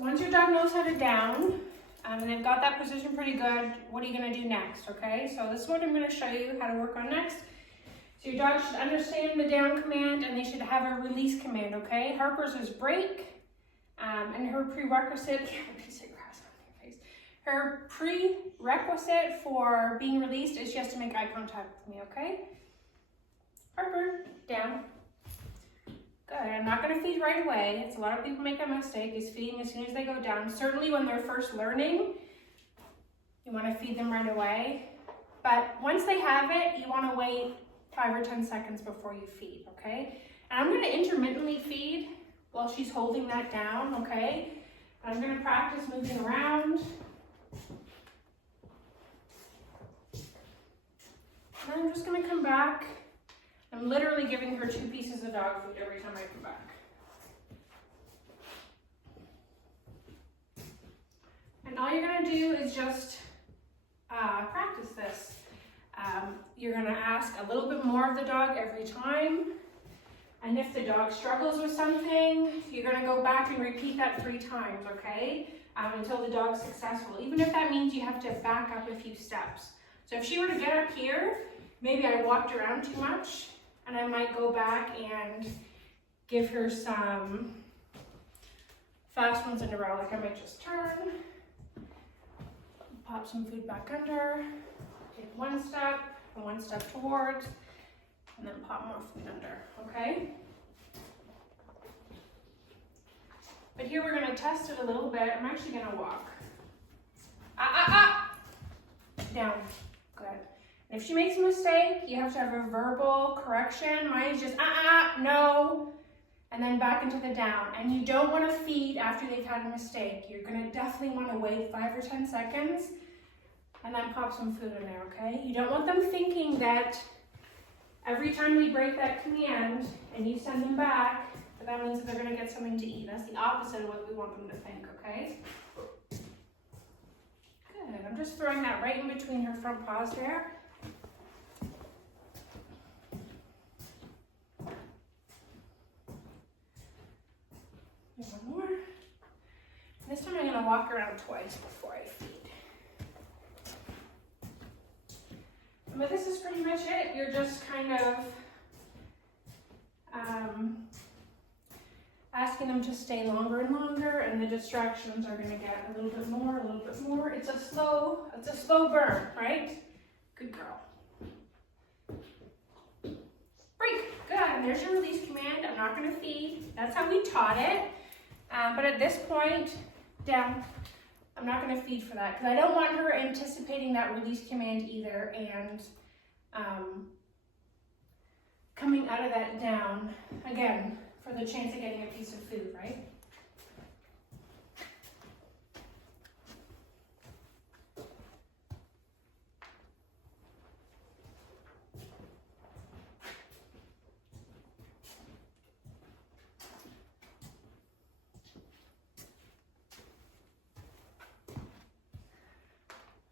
So once your dog knows how to down, and they've got that position pretty good, what are you gonna do next, okay? So this is what I'm gonna show you how to work on next. So your dog should understand the down command and they should have a release command, okay? Harper's is break, and her prerequisite, her prerequisite for being released is just to make eye contact with me, okay? Harper, down. Good, I'm not gonna feed right away. It's a lot of people make that mistake, is feeding as soon as they go down. Certainly when they're first learning, you wanna feed them right away. But once they have it, you wanna wait 5 or 10 seconds before you feed, okay? And I'm gonna intermittently feed while she's holding that down, okay? And I'm gonna practice moving around. And I'm just gonna come back. I'm literally giving her 2 pieces of dog food every time I come back. And all you're gonna do is just practice this. You're gonna ask a little bit more of the dog every time. And if the dog struggles with something, you're gonna go back and repeat that 3 times, okay? Until the dog's successful. Even if that means you have to back up a few steps. So if she were to get up here, maybe I walked around too much, and I might go back and give her some fast ones in a row. Like I might just turn, pop some food back under, take 1 step, and 1 step towards, and then pop more food under, okay? But here we're gonna test it a little bit. I'm actually gonna walk. Down, good. And if she makes a mistake, you have to have a verbal correction. Mine is just no, and then back into the down. And you don't wanna feed after they've had a mistake. You're gonna definitely wanna wait 5 or 10 seconds and then pop some food in there, okay? You don't want them thinking that every time we break that command and you send them back, that means that they're gonna get something to eat. That's the opposite of what we want them to think, okay? Good, I'm just throwing that right in between her front paws there. Here's 1 more. This time I'm gonna walk around twice before I feed. But this is pretty much it. You're just kind of asking them to stay longer and longer, and the distractions are gonna get a little bit more, a little bit more. It's a slow burn, right? Good girl. Break, good, and there's your release command. I'm not gonna feed. That's how we taught it. But at this point, down, I'm not gonna feed for that, because I don't want her anticipating that release command either, and coming out of that down, again, for the chance of getting a piece of food, right?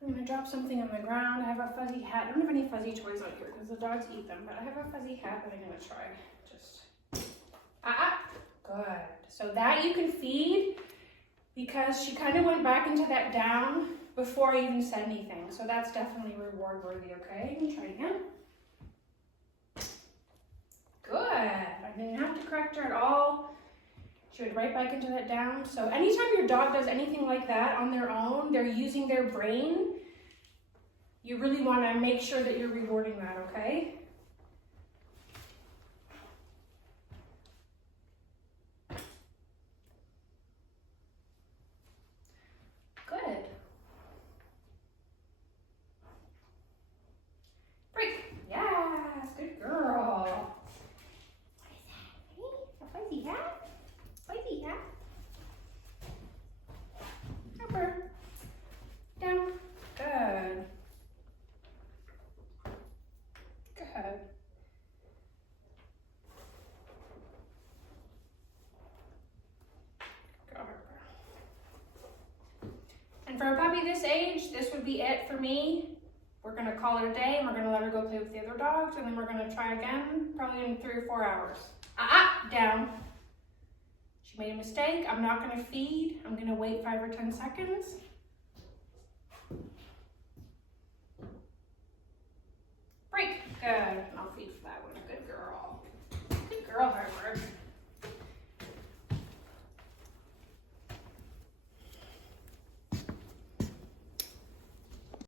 I'm gonna drop something on the ground. I have a fuzzy hat. I don't have any fuzzy toys out here because the dogs eat them, but I have a fuzzy hat that I'm gonna try. Just, good. So that you can feed because she kind of went back into that down before I even said anything. So that's definitely reward worthy, okay? Let me try it again. Good. I didn't have to correct her at all. She went right back into that down. So anytime your dog does anything like that on their own, they're using their brain. You really want to make sure that you're rewarding that, okay? Good. Break. Yes, good girl. What is that? A fuzzy hat? Fuzzy hat? Harper. Down. Good. Good. Go, Harper. And for a puppy this age, this would be it for me. We're gonna call it a day and we're gonna let her go play with the other dogs, and then we're gonna try again probably in 3 or 4 hours. Down. She made a mistake. I'm not gonna feed. I'm gonna wait 5 or 10 seconds. Break. Good. And I'll feed for that one. Good girl. Good girl, Harper.